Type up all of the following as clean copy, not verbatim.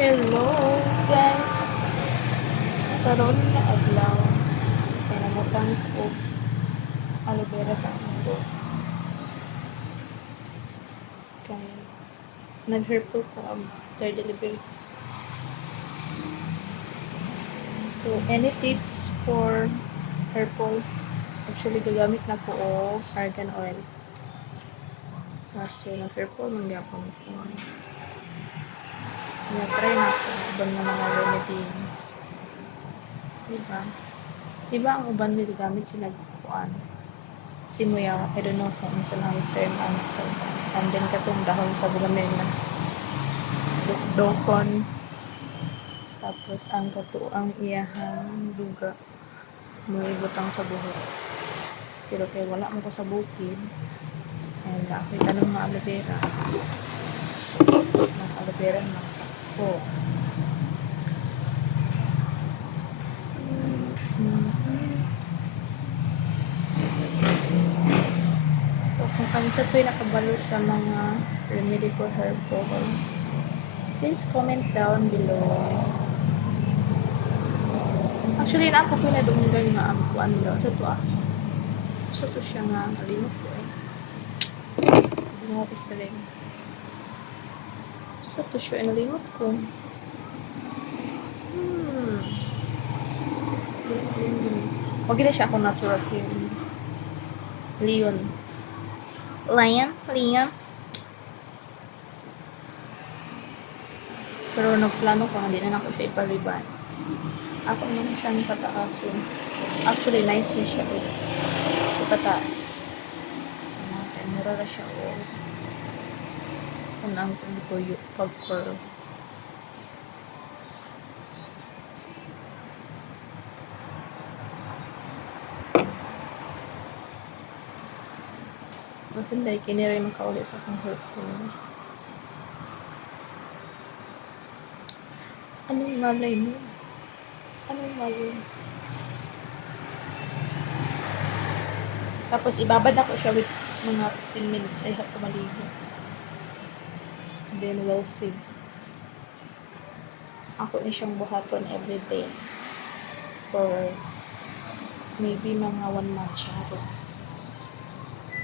Hello guys, karon nga adlaw kay namutang ko aloe vera sa ako kay nag-herbal ko after delivery. So any tips for herbal? Actually gagamit na ko og argan oil. Kaso nag-herbal man gyapon ko. Na-try na ko ibang na mga remedy. Diba? Diba ang uban nila gamit sila kuan? Simuya, I don't know kung isa lang yung term ano sa uban. And then katong dahon sa bugamel na dokon. Tapos ang katuang iyahang duga mo ibutang sa buhok. Pero kay wala mo ko sa bukid. And ako'y tanong na aloe vera. So, ng aloe vera mask ko. So, kung kanisa to'y nakabalo sa mga remedy for herbal, please comment down below. Actually, na ako pinadunggan nga ang kuan daw. Sa to siya nga, nalimot ko eh. Hindi mo ako isaling. Sa to siya, nalimot ko. Huwag na siya ako natural cream. Leon. Pero nagplano ko, hindi na ako siya ipariban. Ako naman siyang pataason. Actually, nice na siya eh. Ipataas. Kaya mura na siya o. Kung ang tuyo, pag-curl. Kasi dahil kiniray makauli sa akong herbal. Anong malay mo? Anong malay mo? Tapos ibabad ako siya with mga 15 minutes. I have to maligo. Then we'll see. Ako na siyang buhaton everyday. For maybe mga 1 month shadow.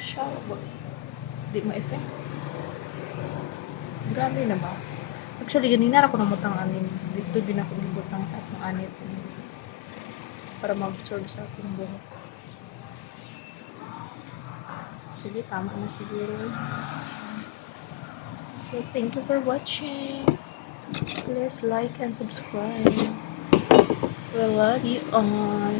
Shadow. Di mo effect. Grabe na ba? Actually, ganina ako namutang anin. Dito din ako nabutang sa akong anit. Para ma-absorb sa akong buhok. Sige, tama na siguro. So, thank you for watching. Please like and subscribe. We love you all.